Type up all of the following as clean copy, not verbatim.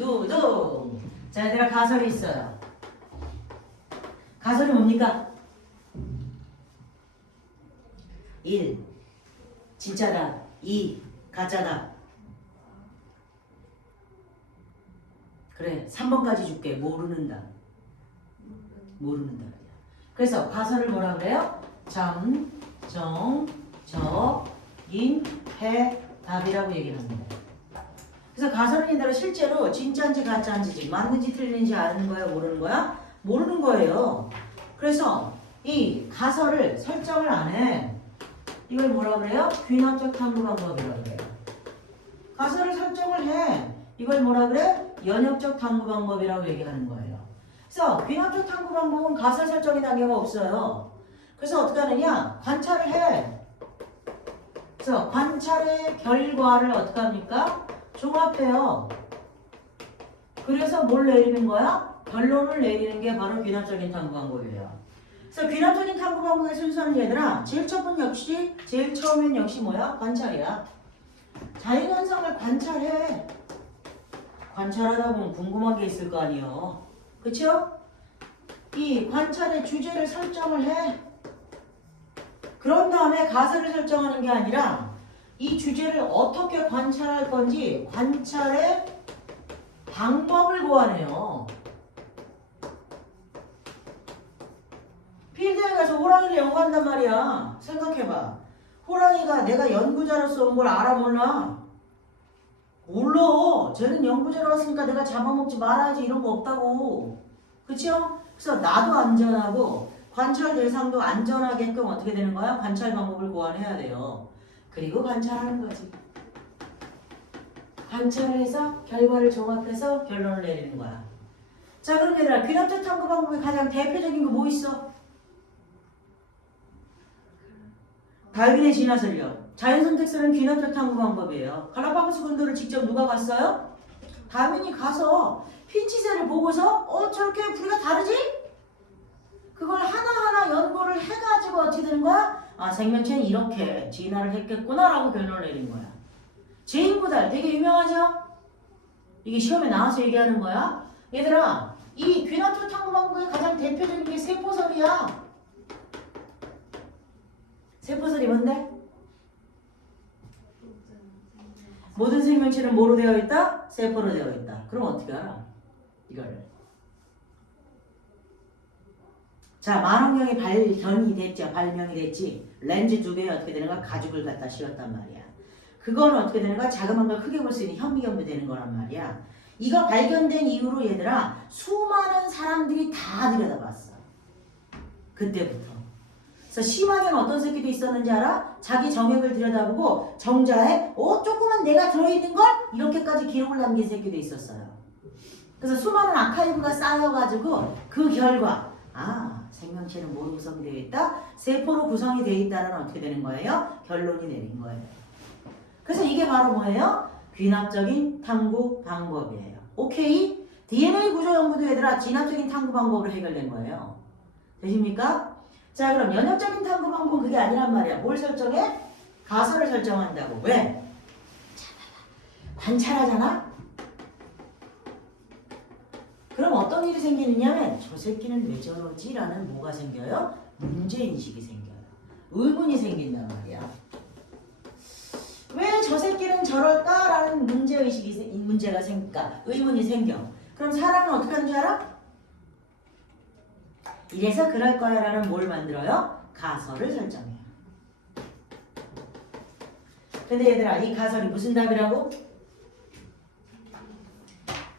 두둥. 자, 얘들아 가설이 있어요. 가설이 뭡니까? 1. 진짜다. 2. 가짜다. 그래, 3번까지 줄게. 모르는다. 모르는다. 그래서 가설을 뭐라 그래요? 점, 정, 저, 인, 해, 답이라고 얘기를 합니다. 그래서 가설은 이대로 실제로 진짜인지 가짜인지 맞는지 틀리는지 아는 거야? 모르는 거야? 모르는 거예요. 그래서 이 가설을 설정을 안 해. 이걸 뭐라 그래요? 귀납적 탐구 방법이라고 그래요. 가설을 설정을 해. 이걸 뭐라 그래? 연역적 탐구 방법이라고 얘기하는 거예요. 그래서 귀납적 탐구 방법은 가설 설정의 단계가 없어요. 그래서 어떻게 하느냐? 관찰을 해. 그래서 관찰의 결과를 어떻게 합니까? 종합해요. 그래서 뭘 내리는 거야? 결론을 내리는 게 바로 귀납적인 탐구 방법이에요. 그래서 귀납적인 탐구 방법의 순서는 얘들아, 제일 처음엔 역시 뭐야? 관찰이야. 자연현상을 관찰해. 관찰하다 보면 궁금한 게 있을 거 아니에요. 그쵸? 이 관찰의 주제를 설정을 해. 그런 다음에 가설을 설정하는 게 아니라 이 주제를 어떻게 관찰할 건지 관찰의 방법을 고안해요. 필드에 가서 호랑이를 연구한단 말이야. 생각해봐. 호랑이가 내가 연구자로서 온 걸 알아 몰라? 몰라. 쟤는 연구자로 왔으니까 내가 잡아먹지 말아야지 이런 거 없다고. 그쵸? 그래서 나도 안전하고 관찰 대상도 안전하게끔 어떻게 되는 거야? 관찰 방법을 고안해야 돼요. 그리고 관찰하는 거지. 관찰을 해서 결과를 종합해서 결론을 내리는 거야. 자, 그럼 얘들아, 귀납적 탐구 방법의 가장 대표적인 거 뭐 있어? 달빈의 진화설이요. 자연선택설은 귀납적 탐구 방법이에요. 갈라파고스 군도를 직접 누가 갔어요? 달빈이 가서 핀치새를 보고서 저렇게 부리가 다르지? 그걸 하나하나 연구를 해가지고 어떻게 되는 거야? 아, 생명체는 이렇게 진화를 했겠구나 라고 결론을 내린 거야. 제인구달 되게 유명하죠? 이게 시험에 나와서 얘기하는 거야. 얘들아, 이 귀납적 탐구 방법의 가장 대표적인 게 세포설이야. 세포설이 뭔데? 모든 생명체는 뭐로 되어 있다? 세포로 되어 있다. 그럼 어떻게 알아? 이거를. 자, 만원경이 발명이 됐지. 렌즈 두 개에 어떻게 되는가? 가죽을 갖다 씌웠단 말이야. 그거는 어떻게 되는가? 자그마한 걸 크게 볼 수 있는 현미경도 되는 거란 말이야. 이거 발견된 이후로 얘들아, 수많은 사람들이 다 들여다봤어. 그때부터. 그래서 심하게는 어떤 새끼도 있었는지 알아? 자기 정액을 들여다보고 정자에 조그만 내가 들어있는 걸 이렇게까지 기록을 남긴 새끼도 있었어요. 그래서 수많은 아카이브가 쌓여가지고 그 결과 생명체는 뭐로 구성이 되어 있다? 세포로 구성이 되어 있다는 어떻게 되는 거예요? 결론이 내린 거예요. 그래서 이게 바로 뭐예요? 귀납적인 탐구 방법이에요. 오케이? DNA 구조 연구도 얘들아 진압적인 탐구 방법으로 해결된 거예요. 되십니까? 자, 그럼 연역적인 탐구 방법은 그게 아니란 말이야. 뭘 설정해? 가설을 설정한다고. 왜? 관찰하잖아? 그럼 어떤 일이 생기느냐면 저 새끼는 왜 저러지? 라는 뭐가 생겨요? 문제인식이 생겨요. 의문이 생긴단 말이야. 왜 저 새끼는 저럴까? 라는 문제가 생길까? 의문이 생겨. 그럼 사람은 어떻게 하는 줄 알아? 이래서 그럴 거야 라는 뭘 만들어요? 가설을 설정해요. 근데 얘들아, 이 가설이 무슨 답이라고?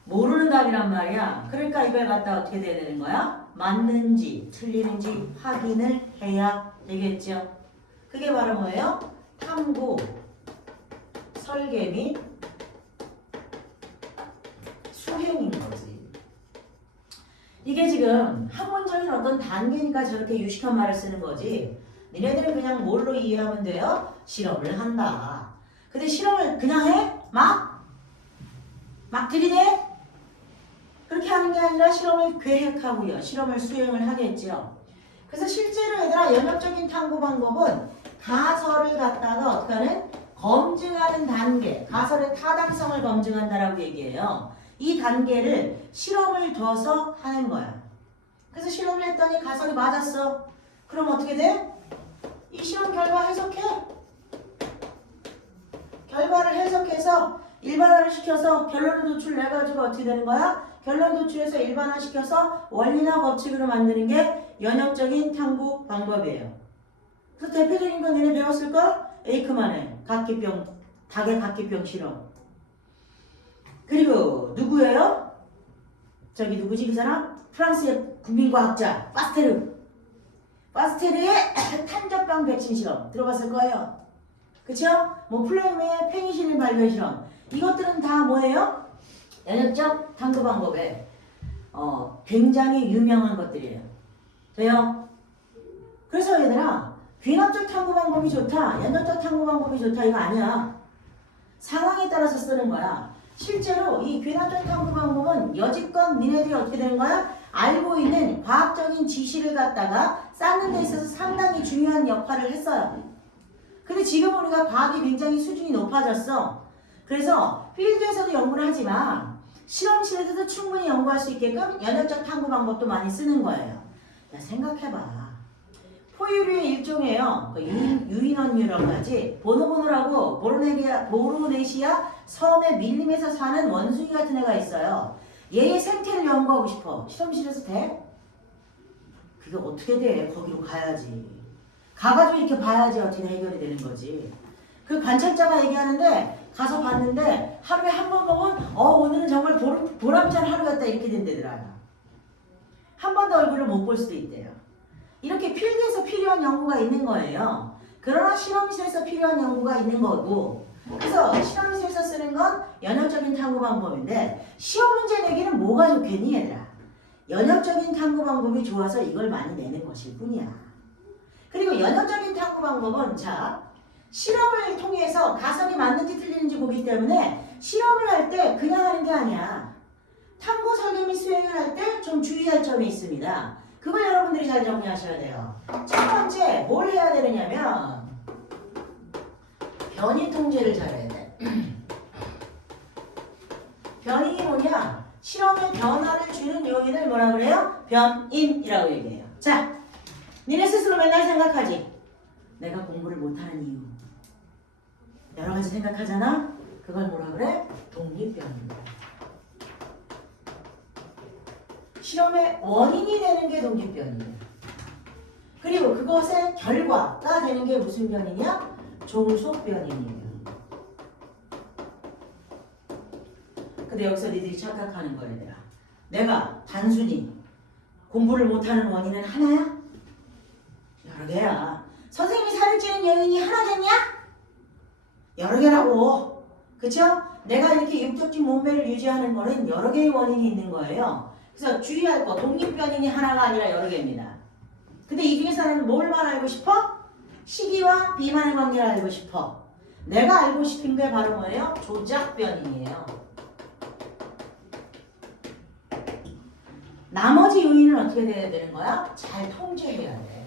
모르는 답이란 말이야. 그러니까 이걸 갖다 어떻게 돼야 되는 거야? 맞는지 틀리는지 확인을 해야 되겠죠. 그게 바로 뭐예요? 탐구, 설계 및 수행인 거지. 이게 지금 학문적인 어떤 단계니까 저렇게 유식한 말을 쓰는 거지. 니네들은 그냥 뭘로 이해하면 돼요? 실험을 한다. 근데 실험을 그냥 해? 막 들이대? 그렇게 하는 게 아니라 실험을 계획하고요. 실험을 수행을 하겠죠. 그래서 실제로 얘들아 연역적인 탐구 방법은 가설을 갖다가 어떻게 하는? 검증하는 단계, 가설의 타당성을 검증한다라고 얘기해요. 이 단계를 실험을 둬서 하는 거야. 그래서 실험을 했더니 가설이 맞았어. 그럼 어떻게 돼? 이 실험 결과 해석해. 결과를 해석해서 일반화를 시켜서 결론을 도출해가지고 어떻게 되는 거야? 결론 도출해서 일반화시켜서 원리나 법칙으로 만드는 게 연역적인 탐구 방법이에요. 그래서 대표적인 건 너네 배웠을걸? 에이크만의 각기병, 닭의 각기병 실험. 그리고 누구예요? 저기 누구지 그 사람? 프랑스의 국민과학자 파스테르. 파스테르의 탄저병 백신 실험 들어봤을 거예요. 그쵸? 뭐 플레임의 페니실린 발견 실험. 이것들은 다 뭐예요? 연역적 탐구 방법에 굉장히 유명한 것들이에요. 돼요? 그래서 얘들아 귀납적 탐구 방법이 좋다, 연역적 탐구 방법이 좋다 이거 아니야. 상황에 따라서 쓰는 거야. 실제로 이 귀납적 탐구 방법은 여지껏 니네들이 어떻게 되는 거야? 알고 있는 과학적인 지시를 갖다가 쌓는 데 있어서 상당히 중요한 역할을 했어요. 근데 지금 우리가 과학이 굉장히 수준이 높아졌어. 그래서 필드에서도 연구를 하지만 실험실에서도 충분히 연구할 수 있게끔 연역적 탐구 방법도 많이 쓰는 거예요. 야, 생각해봐. 포유류의 일종이에요. 유인원류라고 하지. 보노보노라고 보로네시아 섬의 밀림에서 사는 원숭이 같은 애가 있어요. 얘의 생태를 연구하고 싶어. 실험실에서 돼? 그게 어떻게 돼? 거기로 가야지. 가가지고 이렇게 봐야지 어떻게 해결이 되는 거지. 그 관찰자가 얘기하는데 가서 봤는데 하루에 한 번 보면 오늘은 정말 보람찬 하루였다 이렇게 된대더라. 한 번 더 얼굴을 못 볼 수도 있대요. 이렇게 필드에서 필요한 연구가 있는 거예요. 그러나 실험실에서 필요한 연구가 있는 거고, 그래서 실험실에서 쓰는 건 연역적인 탐구 방법인데 시험 문제 내기는 뭐가 좋겠니 얘들아? 연역적인 탐구 방법이 좋아서 이걸 많이 내는 것일 뿐이야. 그리고 연역적인 탐구 방법은 자 실험을 통해서 가설이 맞는지 틀리는지 보기 때문에 실험을 할 때 그냥 하는 게 아니야. 탐구 설계 및 수행을 할 때 좀 주의할 점이 있습니다. 그걸 여러분들이 잘 정리하셔야 돼요. 첫 번째 뭘 해야 되느냐면 변이 통제를 잘해야 돼. 변인이 뭐냐? 실험에 변화를 주는 요인을 뭐라 그래요? 변인이라고 얘기해요. 자, 니네 스스로 맨날 생각하지. 내가 공부를 못하는 이유. 여러 가지 생각하잖아? 그걸 뭐라 그래? 독립변인. 실험의 원인이 되는 게 독립변이에요. 그리고 그것의 결과가 되는 게 무슨 변이냐? 종속변이에요. 근데 여기서 니들이 착각하는 거야, 얘들아. 내가 단순히 공부를 못하는 원인은 하나야? 여러 개야. 선생님이 살을 찌는 요인이 하나겠냐? 여러 개라고. 그쵸? 내가 이렇게 육적진 몸매를 유지하는 거는 여러 개의 원인이 있는 거예요. 그래서 주의할 거, 독립변인이 하나가 아니라 여러 개입니다. 근데 이 중에서는 뭘만 알고 싶어? 시기와 비만의 관계를 알고 싶어. 내가 알고 싶은 게 바로 뭐예요? 조작변이에요. 나머지 요인은 어떻게 돼야 되는 거야? 잘 통제해야 돼.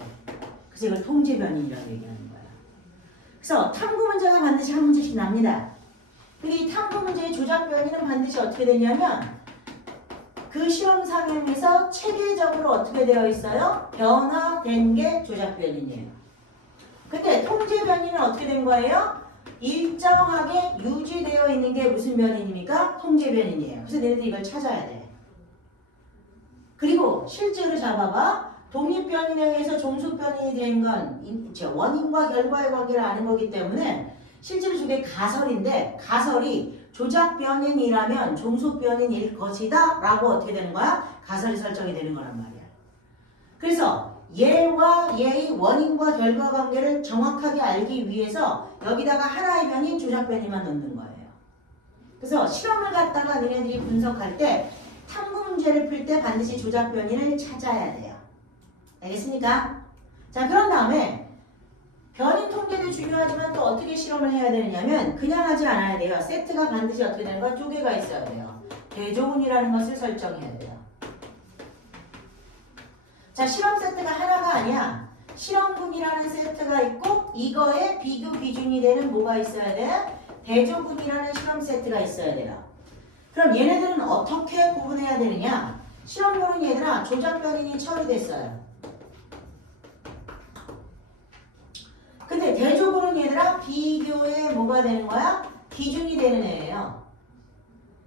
그래서 이걸 통제변인이라고 얘기하는 거야. 그래서 탐구 문제가 반드시 한 문제씩 납니다. 근데 이 탐구 문제의 조작변인은 반드시 어떻게 되냐면 그 실험 상황에서 체계적으로 어떻게 되어 있어요? 변화된 게 조작변인이에요. 근데 통제변인은 어떻게 된 거예요? 일정하게 유지되어 있는 게 무슨 변인입니까? 통제변인이에요. 그래서 너희들이 이걸 찾아야 돼. 그리고 실제로 잡아봐. 독립변인에 의해서 종속변인이 된 건 원인과 결과의 관계를 아는 거기 때문에 실제로 저게 가설인데 가설이 조작변인이라면 종속변인일 것이다 라고 어떻게 되는 거야? 가설이 설정이 되는 거란 말이야. 그래서 얘와 얘의 원인과 결과 관계를 정확하게 알기 위해서 여기다가 하나의 변인, 조작변인만 넣는 거예요. 그래서 실험을 갖다가 너네들이 분석할 때 탐구 문제를 풀 때 반드시 조작변인을 찾아야 돼요. 알겠습니까? 자, 그런 다음에 변인 통계도 중요하지만 또 어떻게 실험을 해야 되느냐면 그냥 하지 않아야 돼요. 세트가 반드시 어떻게 되는 거야? 쪼개가 있어야 돼요. 대조군이라는 것을 설정해야 돼요. 자, 실험 세트가 하나가 아니야. 실험군이라는 세트가 있고 이거에 비교 기준이 되는 뭐가 있어야 돼? 대조군이라는 실험 세트가 있어야 돼요. 그럼 얘네들은 어떻게 구분해야 되느냐? 시험 보는 얘들아 조작 변인이 처리됐어요. 근데 대조보는 얘들아 비교의 뭐가 되는 거야? 기준이 되는 애예요.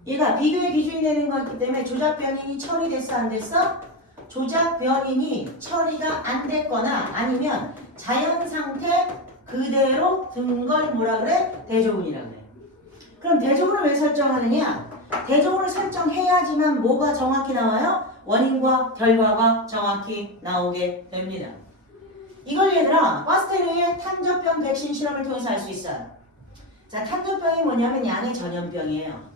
얘가 비교의 기준이 되는 거기 때문에 조작 변인이 처리됐어 안 됐어? 조작 변인이 처리가 안 됐거나 아니면 자연 상태 그대로 든 걸 뭐라 그래? 대조군이라 그래. 그럼 대조군을 왜 설정하느냐? 대조군을 설정해야지만 뭐가 정확히 나와요? 원인과 결과가 정확히 나오게 됩니다. 이걸 얘들아 파스테르의 탄저병 백신 실험을 통해서 알 수 있어요. 자, 탄저병이 뭐냐면 양의 전염병이에요.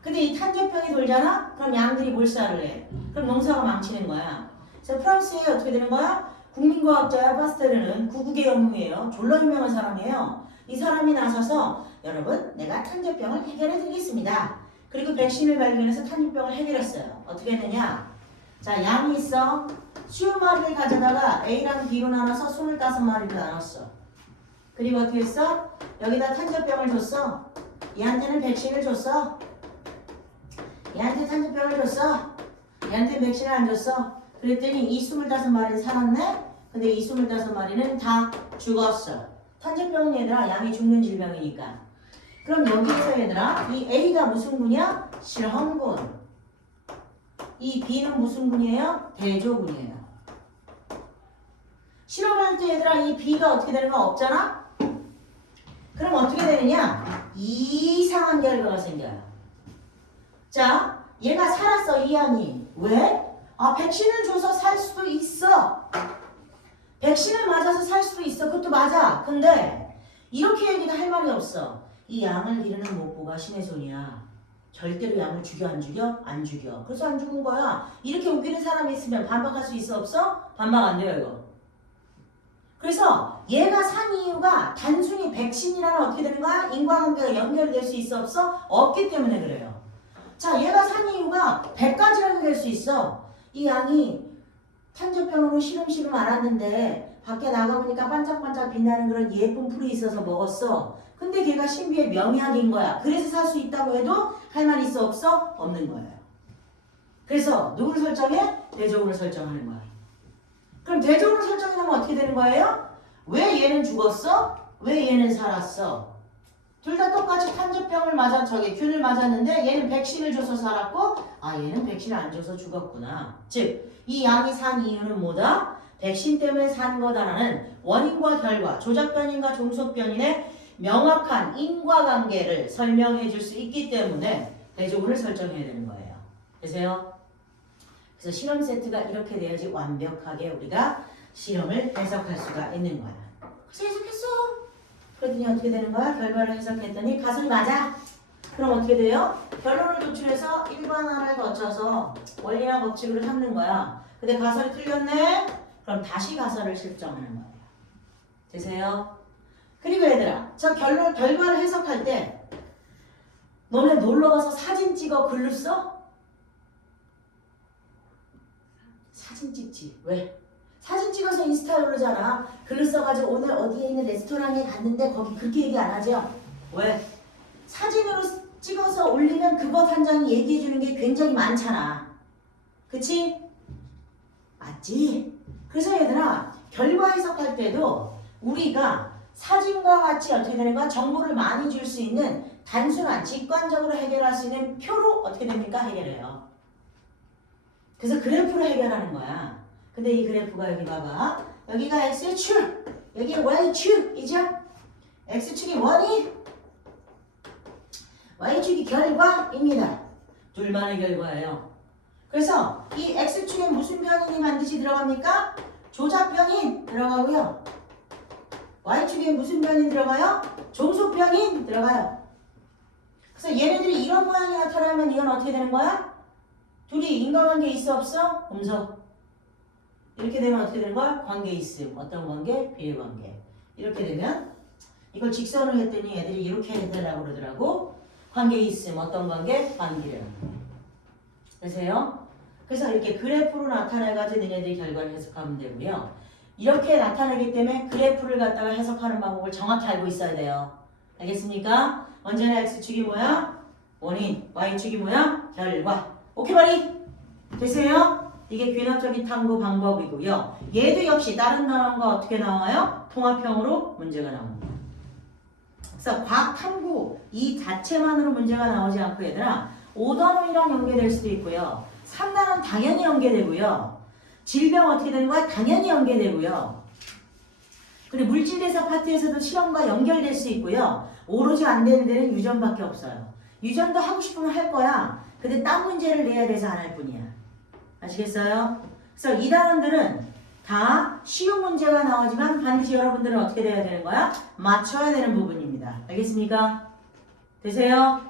근데 이 탄저병이 돌잖아? 그럼 양들이 몰살을 해. 그럼 농사가 망치는 거야. 그래서 프랑스에 어떻게 되는 거야? 국민과학자야 파스테르는 구국의 영웅이에요. 졸라 유명한 사람이에요. 이 사람이 나서서 여러분 내가 탄저병을 해결해 드리겠습니다. 그리고 백신을 발견해서 탄저병을 해결했어요. 어떻게 했느냐? 자, 양이 있어. 20마리를 가져다가 A랑 B로 나눠서 25마리로 나눴어. 그리고 어떻게 했어? 여기다 탄저병을 줬어. 얘한테는 백신을 줬어. 얘한테 탄저병을 줬어. 얘한테 백신을 안 줬어. 그랬더니 이 25마리는 살았네? 근데 이 25마리는 다 죽었어. 탄저병은 얘들아 양이 죽는 질병이니까. 그럼 여기에서 얘들아 이 A가 무슨 군이야? 실험군. 이 B는 무슨 군이에요? 대조군이에요. 실험할 때 얘들아 이 B가 어떻게 되는 거 없잖아? 그럼 어떻게 되느냐? 이상한 결과가 생겨요. 자, 얘가 살았어 이 양이. 왜? 아, 백신을 줘서 살 수도 있어. 백신을 맞아서 살 수도 있어. 그것도 맞아. 근데 이렇게 얘기도 할 말이 없어. 이 양을 기르는 목보가 신의 손이야. 절대로 양을 죽여 안 죽여? 안 죽여. 그래서 안 죽은 거야. 이렇게 웃기는 사람이 있으면 반박할 수 있어 없어? 반박 안 돼요 이거. 그래서 얘가 산 이유가 단순히 백신이라면 어떻게 되는 거야? 인과관계가 연결될 수 있어 없어? 없기 때문에 그래요. 자, 얘가 산 이유가 100가지라도 될 수 있어. 이 양이 탄저병으로 시름시름 앓았는데 밖에 나가보니까 반짝반짝 빛나는 그런 예쁜 풀이 있어서 먹었어. 근데 걔가 신비의 명약인 거야. 그래서 살 수 있다고 해도 할 말 있어 없어? 없는 거예요. 그래서 누구를 설정해? 대조군을 설정하는 거야. 그럼 대조군을 설정하면 어떻게 되는 거예요? 왜 얘는 죽었어? 왜 얘는 살았어? 둘 다 똑같이 탄저병을 균을 맞았는데 얘는 백신을 줘서 살았고 아 얘는 백신을 안 줘서 죽었구나. 즉 이 양이 산 이유는 뭐다? 백신 때문에 산 거다라는 원인과 결과, 조작변인과 종속변인의 명확한 인과관계를 설명해 줄 수 있기 때문에 대조군을 설정해야 되는 거예요. 되세요? 그래서 실험 세트가 이렇게 돼야지 완벽하게 우리가 실험을 해석할 수가 있는 거야. 그래서 해석했어. 그랬더니 어떻게 되는 거야? 결과를 해석했더니 가설이 맞아. 그럼 어떻게 돼요? 결론을 도출해서 일반화를 거쳐서 원리나 법칙으로 삼는 거야. 근데 가설이 틀렸네? 그럼 다시 가설을 실정하는 거예요. 되세요? 그리고 얘들아, 저 결과를 해석할 때 너네 놀러가서 사진 찍어 글로 써? 사진 찍지. 왜? 사진 찍어서 인스타에 올리잖아. 글을 써가지고 오늘 어디에 있는 레스토랑에 갔는데 거기 그렇게 얘기 안 하죠? 왜? 사진으로 찍어서 올리면 그것 한 장이 얘기해주는 게 굉장히 많잖아. 그치? 맞지? 그래서 얘들아 결과 해석할 때도 우리가 사진과 같이 어떻게 되는 거야? 정보를 많이 줄 수 있는 단순한 직관적으로 해결할 수 있는 표로 어떻게 됩니까? 해결해요. 그래서 그래프로 해결하는 거야. 근데 이 그래프가 여기 봐봐. 여기가 X축, 여기 Y축이죠? X축이 원인, Y축이 결과입니다. 둘만의 결과예요. 그래서 이 X축에 무슨 변인이 반드시 들어갑니까? 조작 변인 들어가고요. Y축에 무슨 변인 들어가요? 종속 변인 들어가요. 그래서 얘네들이 이런 모양이 나타나면 이건 어떻게 되는 거야? 둘이 인과관계 있어 없어? 없어. 이렇게 되면 어떻게 되는 거야? 관계 있음. 어떤 관계? 비례관계. 이렇게 되면 이걸 직선으로 했더니 애들이 이렇게 해달라고 그러더라고. 관계 있음. 어떤 관계? 관계래요. 되세요? 그래서 이렇게 그래프로 나타내가지고 너네들이 결과를 해석하면 되고요. 이렇게 나타내기 때문에 그래프를 갖다가 해석하는 방법을 정확히 알고 있어야 돼요. 알겠습니까? 언제나 X축이 뭐야? 원인, y축이 뭐야? 결과. 오케이 말이? 됐어요? 이게 귀납적인 탐구 방법이고요. 얘도 역시 다른 단원과 어떻게 나와요? 통합형으로 문제가 나옵니다. 그래서 과학 탐구 이 자체만으로 문제가 나오지 않고 얘들아 5단원이랑 연계될 수도 있고요. 3단원 당연히 연계되고요. 질병 어떻게 되는 거야? 당연히 연계되고요. 그리고 물질대사 파트에서도 실험과 연결될 수 있고요. 오로지 안 되는 데는 유전밖에 없어요. 유전도 하고 싶으면 할 거야. 근데 딴 문제를 내야 돼서 안 할 뿐이야. 아시겠어요? 그래서 이 단원들은 다 쉬운 문제가 나오지만 반드시 여러분들은 어떻게 돼야 되는 거야? 맞춰야 되는 부분입니다. 알겠습니까? 되세요?